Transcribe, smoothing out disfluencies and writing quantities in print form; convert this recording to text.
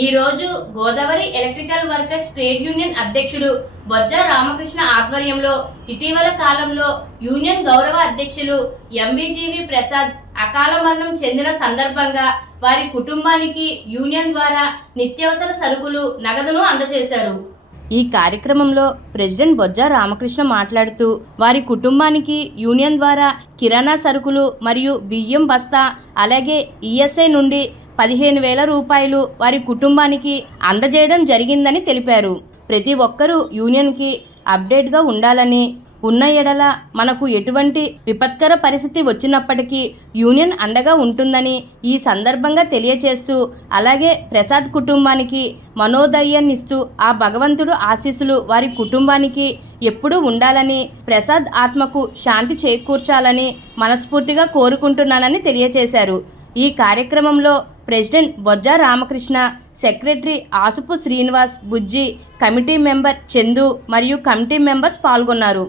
ఈ రోజు Godavari electrical workers trade union అధ్యక్షుడు బొజ్జ రామకృష్ణ ఆధ్వర్యంలో ఇటీవల కాలంలో యూనియన్ గౌరవ అధ్యక్షులు ఎంవిజీవి ప్రసాద్ అకాల మరణం చెందిన సందర్భంగా వారి కుటుంబానికి యూనియన్ ద్వారా నిత్యావసర సరుకులు నగదును అందజేశారు. ఈ కార్యక్రమంలో ప్రెసిడెంట్ బొజ్జ రామకృష్ణ మాట్లాడుతూ వారి కుటుంబానికి యూనియన్ ద్వారా కిరాణా సరుకులు మరియు బియ్యం బస్తా అలాగే ఈఎస్ఐ నుండి 15,000 రూపాయలు వారి కుటుంబానికి అందజేయడం జరిగిందని తెలిపారు. ప్రతి ఒక్కరూ యూనియన్కి అప్డేట్గా ఉండాలని, ఉన్న ఎడల మనకు ఎటువంటి విపత్కర పరిస్థితి వచ్చినప్పటికీ యూనియన్ అండగా ఉంటుందని ఈ సందర్భంగా తెలియజేస్తూ, అలాగే ప్రసాద్ కుటుంబానికి మనోధైర్యాన్నిస్తూ ఆ భగవంతుడు ఆశీస్సులు వారి కుటుంబానికి ఎప్పుడూ ఉండాలని, ప్రసాద్ ఆత్మకు శాంతి చేకూర్చాలని మనస్ఫూర్తిగా కోరుకుంటున్నానని తెలియజేశారు. ఈ కార్యక్రమంలో ప్రెసిడెంట్ బొజ్జ రామకృష్ణ, సెక్రటరీ ఆసుపు శ్రీనివాస్, బుజ్జి, కమిటీ మెంబర్ చందు మరియు కమిటీ మెంబర్స్ పాల్గొన్నారు.